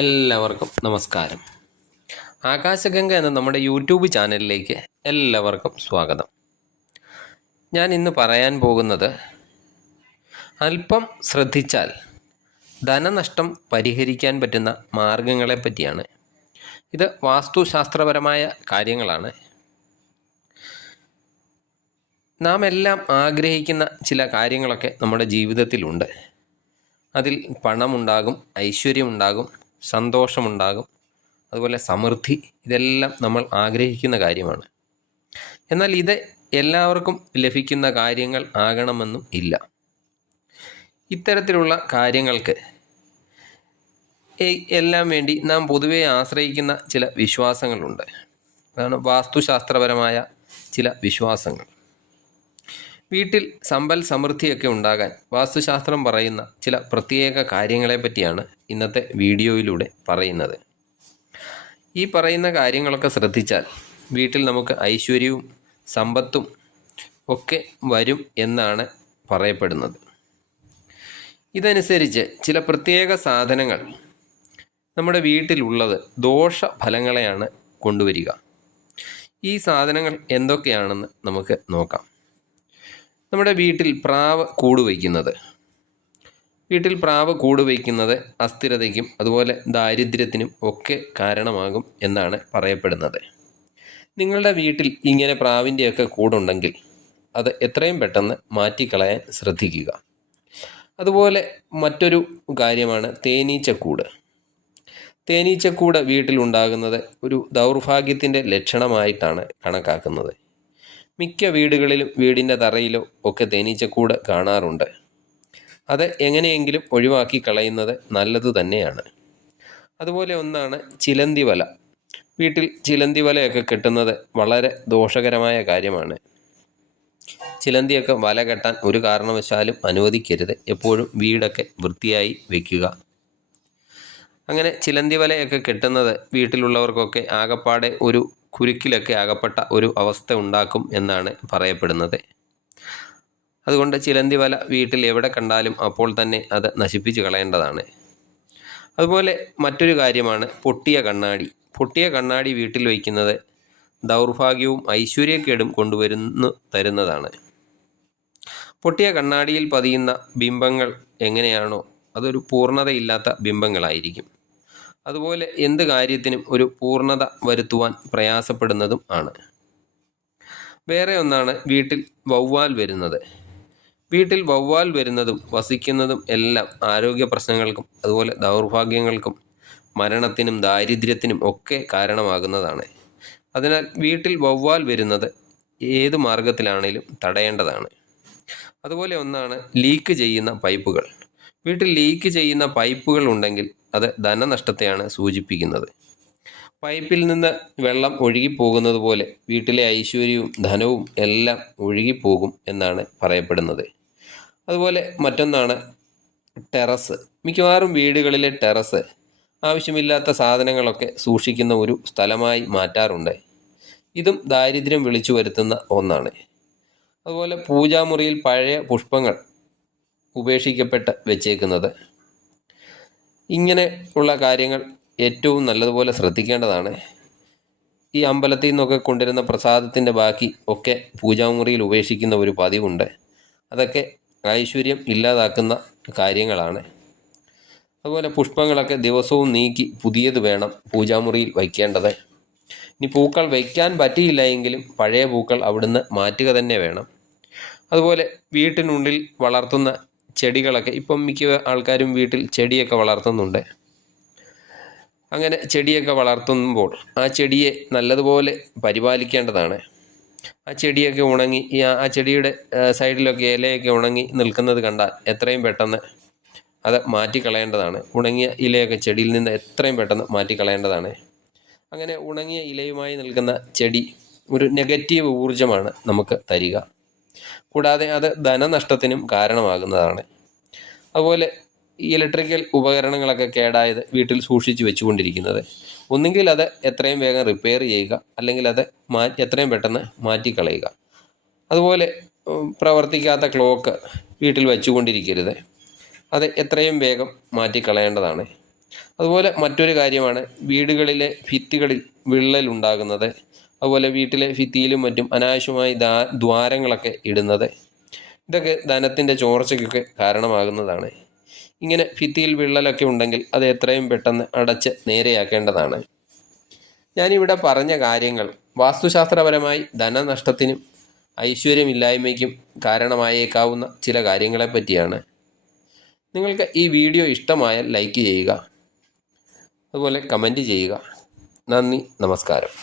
എല്ലാവർക്കും നമസ്കാരം. ആകാശഗംഗ എന്ന നമ്മുടെ യൂട്യൂബ് ചാനലിലേക്ക് എല്ലാവർക്കും സ്വാഗതം. ഞാൻ ഇന്ന് പറയാൻ പോകുന്നത് അല്പം ശ്രദ്ധിച്ചാൽ ധനനഷ്ടം പരിഹരിക്കാൻ പറ്റുന്ന മാർഗങ്ങളെ പറ്റിയാണ്. ഇത് വാസ്തുശാസ്ത്രപരമായ കാര്യങ്ങളാണ്. നാം എല്ലാം ആഗ്രഹിക്കുന്ന ചില കാര്യങ്ങളൊക്കെ നമ്മുടെ ജീവിതത്തിലുണ്ട്. അതിൽ പണമുണ്ടാകും, ഐശ്വര്യമുണ്ടാകും, സന്തോഷമുണ്ടാകും, അതുപോലെ സമൃദ്ധി. ഇതെല്ലാം നമ്മൾ ആഗ്രഹിക്കുന്ന കാര്യമാണ്. എന്നാൽ ഇത് എല്ലാവർക്കും ലഭിക്കുന്ന കാര്യങ്ങൾ ആകണമെന്നും ഇല്ല. ഇത്തരത്തിലുള്ള കാര്യങ്ങൾക്ക് എല്ലാം വേണ്ടി നാം പൊതുവെ ആശ്രയിക്കുന്ന ചില വിശ്വാസങ്ങളുണ്ട്. അതാണ് വാസ്തുശാസ്ത്രപരമായ ചില വിശ്വാസങ്ങൾ. വീട്ടിൽ സമ്പൽ സമൃദ്ധിയൊക്കെ ഉണ്ടാകാൻ വാസ്തുശാസ്ത്രം പറയുന്ന ചില പ്രത്യേക കാര്യങ്ങളെ പറ്റിയാണ് ഇന്നത്തെ വീഡിയോയിലൂടെ പറയുന്നത്. ഈ പറയുന്ന കാര്യങ്ങളൊക്കെ ശ്രദ്ധിച്ചാൽ വീട്ടിൽ നമുക്ക് ഐശ്വര്യവും സമ്പത്തും ഒക്കെ വരും എന്നാണ് പറയപ്പെടുന്നത്. ഇതനുസരിച്ച് ചില പ്രത്യേക സാധനങ്ങൾ നമ്മുടെ വീട്ടിലുള്ളത് ദോഷഫലങ്ങളെയാണ് കൊണ്ടുവരിക. ഈ സാധനങ്ങൾ എന്തൊക്കെയാണെന്ന് നമുക്ക് നോക്കാം. നമ്മുടെ വീട്ടിൽ പ്രാവ് കൂട് വയ്ക്കുന്നത് അസ്ഥിരതയ്ക്കും അതുപോലെ ദാരിദ്ര്യത്തിനും ഒക്കെ കാരണമാകും എന്നാണ് പറയപ്പെടുന്നത്. നിങ്ങളുടെ വീട്ടിൽ ഇങ്ങനെ പ്രാവിൻ്റെയൊക്കെ കൂടുണ്ടെങ്കിൽ അത് എത്രയും പെട്ടെന്ന് മാറ്റിക്കളയാൻ ശ്രദ്ധിക്കുക. അതുപോലെ മറ്റൊരു കാര്യമാണ് തേനീച്ചക്കൂട്. തേനീച്ചക്കൂട് വീട്ടിലുണ്ടാകുന്നത് ഒരു ദൗർഭാഗ്യത്തിൻ്റെ ലക്ഷണമായിട്ടാണ് കണക്കാക്കുന്നത്. മിക്ക വീടുകളിലും വീടിൻ്റെ തറയിലോ ഒക്കെ തേനീച്ചക്കൂട് കാണാറുണ്ട്. അത് എങ്ങനെയെങ്കിലും ഒഴിവാക്കി കളയുന്നത് നല്ലതു തന്നെയാണ്. അതുപോലെ ഒന്നാണ് ചിലന്തി വല. വീട്ടിൽ ചിലന്തി വലയൊക്കെ കെട്ടുന്നത് വളരെ ദോഷകരമായ കാര്യമാണ്. ചിലന്തിയൊക്കെ വല കെട്ടാൻ ഒരു കാരണവശാലും അനുവദിക്കരുത്. എപ്പോഴും വീടൊക്കെ വൃത്തിയായി വയ്ക്കുക. അങ്ങനെ ചിലന്തി വലയൊക്കെ കെട്ടുന്നത് വീട്ടിലുള്ളവർക്കൊക്കെ ആകപ്പാടെ ഒരു കുരുക്കിലൊക്കെ അകപ്പെട്ട ഒരു അവസ്ഥ ഉണ്ടാക്കും എന്നാണ് പറയപ്പെടുന്നത്. അതുകൊണ്ട് ചിലന്തി വല വീട്ടിൽ എവിടെ കണ്ടാലും അപ്പോൾ തന്നെ അത് നശിപ്പിച്ച് കളയേണ്ടതാണ്. അതുപോലെ മറ്റൊരു കാര്യമാണ് പൊട്ടിയ കണ്ണാടി. പൊട്ടിയ കണ്ണാടി വീട്ടിൽ വയ്ക്കുന്നത് ദൗർഭാഗ്യവും ഐശ്വര്യക്കേടും തരുന്നതാണ്. പൊട്ടിയ കണ്ണാടിയിൽ പതിയുന്ന ബിംബങ്ങൾ എങ്ങനെയാണോ അതൊരു പൂർണ്ണതയില്ലാത്ത ബിംബങ്ങളായിരിക്കും. അതുപോലെ എന്ത് കാര്യത്തിനും ഒരു പൂർണ്ണത വരുത്തുവാൻ പ്രയാസപ്പെടുന്നതും ആണ്. വേറെ ഒന്നാണ് വീട്ടിൽ വവ്വാൽ വരുന്നത്. വീട്ടിൽ വവ്വാൽ വരുന്നതും വസിക്കുന്നതും എല്ലാം ആരോഗ്യ പ്രശ്നങ്ങൾക്കും അതുപോലെ ദൗർഭാഗ്യങ്ങൾക്കും മരണത്തിനും ദാരിദ്ര്യത്തിനും ഒക്കെ കാരണമാകുന്നതാണ്. അതിനാൽ വീട്ടിൽ വവ്വാൽ വരുന്നത് ഏത് മാർഗത്തിലാണേലും തടയേണ്ടതാണ്. അതുപോലെ ഒന്നാണ് ലീക്ക് ചെയ്യുന്ന പൈപ്പുകൾ. വീട്ടിൽ ലീക്ക് ചെയ്യുന്ന പൈപ്പുകൾ ഉണ്ടെങ്കിൽ അത് ധനനഷ്ടത്തെയാണ് സൂചിപ്പിക്കുന്നത്. പൈപ്പിൽ നിന്ന് വെള്ളം ഒഴുകിപ്പോകുന്നത് പോലെ വീട്ടിലെ ഐശ്വര്യവും ധനവും എല്ലാം ഒഴുകിപ്പോകും എന്നാണ് പറയപ്പെടുന്നത്. അതുപോലെ മറ്റൊന്നാണ് ടെറസ്. മിക്കവാറും വീടുകളിലെ ടെറസ് ആവശ്യമില്ലാത്ത സാധനങ്ങളൊക്കെ സൂക്ഷിക്കുന്ന ഒരു സ്ഥലമായി മാറ്റാറുണ്ട്. ഇതും ദാരിദ്ര്യം വിളിച്ചു വരുത്തുന്ന ഒന്നാണ്. അതുപോലെ പൂജാമുറിയിൽ പഴയ പുഷ്പങ്ങൾ ഉപേക്ഷിക്കപ്പെട്ട് വെച്ചേക്കുന്നത്. ഇങ്ങനെ ഉള്ള കാര്യങ്ങൾ ഏറ്റവും നല്ലതുപോലെ ശ്രദ്ധിക്കേണ്ടതാണ്. ഈ അമ്പലത്തിൽ നിന്നൊക്കെ കൊണ്ടുവരുന്ന പ്രസാദത്തിൻ്റെ ബാക്കി ഒക്കെ പൂജാമുറിയിൽ ഉപേക്ഷിക്കുന്ന ഒരു പതിവുണ്ട്. അതൊക്കെ ഐശ്വര്യം ഇല്ലാതാക്കുന്ന കാര്യങ്ങളാണ്. അതുപോലെ പുഷ്പങ്ങളൊക്കെ ദിവസവും നീക്കി പുതിയത് വേണം പൂജാമുറിയിൽ വയ്ക്കേണ്ടത്. ഇനി പൂക്കൾ വയ്ക്കാൻ പറ്റിയില്ല എങ്കിലും പഴയ പൂക്കൾ അവിടുന്ന് മാറ്റുക തന്നെ വേണം. അതുപോലെ വീട്ടിനുള്ളിൽ വളർത്തുന്ന ചെടികളൊക്കെ ഇപ്പം മിക്ക ആൾക്കാരും വീട്ടിൽ ചെടിയൊക്കെ വളർത്തുന്നുണ്ട്. അങ്ങനെ ചെടിയൊക്കെ വളർത്തുമ്പോൾ ആ ചെടിയെ നല്ലതുപോലെ പരിപാലിക്കേണ്ടതാണ്. ആ ചെടിയൊക്കെ ഉണങ്ങി ആ ചെടിയുടെ സൈഡിലൊക്കെ ഇലയൊക്കെ ഉണങ്ങി നിൽക്കുന്നത് കണ്ടാൽ എത്രയും പെട്ടെന്ന് അത് മാറ്റിക്കളയേണ്ടതാണ്. ഉണങ്ങിയ ഇലയൊക്കെ ചെടിയിൽ നിന്ന് എത്രയും പെട്ടെന്ന് മാറ്റിക്കളയേണ്ടതാണ്. അങ്ങനെ ഉണങ്ങിയ ഇലയുമായി നിൽക്കുന്ന ചെടി ഒരു നെഗറ്റീവ് ഊർജ്ജമാണ് നമുക്ക് തരിക. കൂടാതെ അത് ധനനഷ്ടത്തിനും കാരണമാകുന്നതാണ്. അതുപോലെ ഈ ഇലക്ട്രിക്കൽ ഉപകരണങ്ങളൊക്കെ കേടായത് വീട്ടിൽ സൂക്ഷിച്ച് വെച്ചുകൊണ്ടിരിക്കുന്നത് ഒന്നുകിൽ അത് എത്രയും വേഗം റിപ്പയർ ചെയ്യുക, അല്ലെങ്കിൽ അത് എത്രയും പെട്ടെന്ന് മാറ്റിക്കളയുക. അതുപോലെ പ്രവർത്തിക്കാത്ത ക്ലോക്ക് വീട്ടിൽ വെച്ചുകൊണ്ടിരിക്കരുത്. അത് എത്രയും വേഗം മാറ്റിക്കളയേണ്ടതാണ്. അതുപോലെ മറ്റൊരു കാര്യമാണ് വീടുകളിലെ ഭിത്തികളിൽ വിള്ളലുണ്ടാകുന്നത്. അതുപോലെ വീട്ടിലെ ഭിത്തിയിലും മറ്റും അനാവശ്യമായി ദ്വാരങ്ങളൊക്കെ ഇടുന്നത്. ഇതൊക്കെ ധനത്തിൻ്റെ ചോർച്ചയ്ക്കൊക്കെ കാരണമാകുന്നതാണ്. ഇങ്ങനെ ഭിത്തിയിൽ വിള്ളലൊക്കെ ഉണ്ടെങ്കിൽ അത് എത്രയും പെട്ടെന്ന് അടച്ച് നേരെയാക്കേണ്ടതാണ്. ഞാനിവിടെ പറഞ്ഞ കാര്യങ്ങൾ വാസ്തുശാസ്ത്രപരമായി ധനനഷ്ടത്തിനും ഐശ്വര്യമില്ലായ്മയ്ക്കും കാരണമായേക്കാവുന്ന ചില കാര്യങ്ങളെപ്പറ്റിയാണ്. നിങ്ങൾക്ക് ഈ വീഡിയോ ഇഷ്ടമായാൽ ലൈക്ക് ചെയ്യുക, അതുപോലെ കമൻറ്റ് ചെയ്യുക. നന്ദി, നമസ്കാരം.